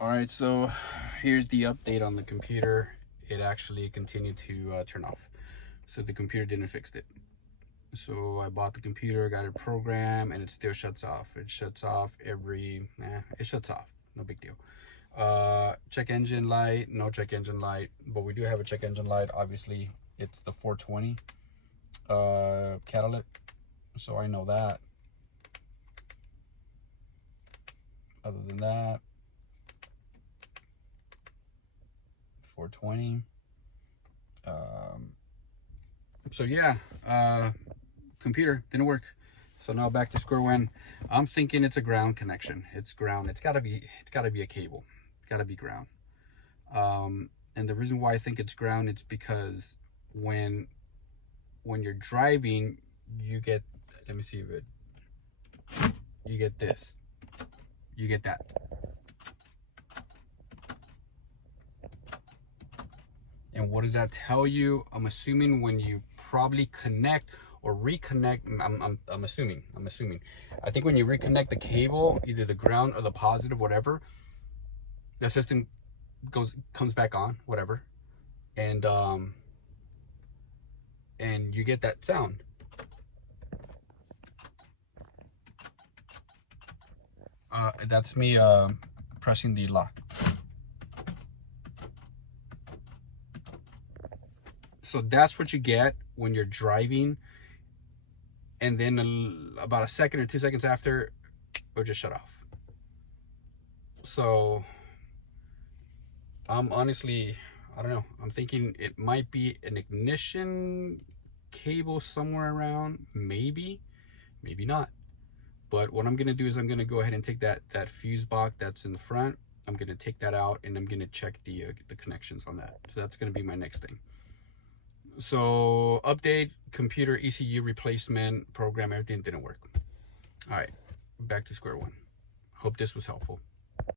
All right, so here's the update on the computer. It actually continued to turn off. So the computer didn't fix it. So I bought the computer, got it programmed, and it still shuts off. It shuts off it shuts off. No big deal. Check engine light, no check engine light, but we do have a check engine light. Obviously, it's the 420 catalytic, so I know that. Other than that, 420. So yeah, computer didn't work. So now back to square one. I'm thinking it's a ground connection. It's ground. It's gotta be a cable. It's gotta be ground. And the reason why I think it's ground, it's because when you're driving, you get, let me see if it, you get this, you get that. And what does that tell you? I'm assuming when you probably connect or reconnect, I'm assuming. I think when you reconnect the cable, either the ground or the positive, whatever, the system comes back on, whatever, and you get that sound. That's me pressing the lock. So that's what you get when you're driving, and then about a second or 2 seconds after, it'll just shut off. So I'm honestly, I don't know. I'm thinking it might be an ignition cable somewhere around. Maybe not. But what I'm gonna do is I'm gonna go ahead and take that fuse box that's in the front. I'm gonna take that out and I'm gonna check the connections on that. So that's gonna be my next thing. So update, computer ECU replacement, program, everything didn't work. All right, back to square one. Hope this was helpful.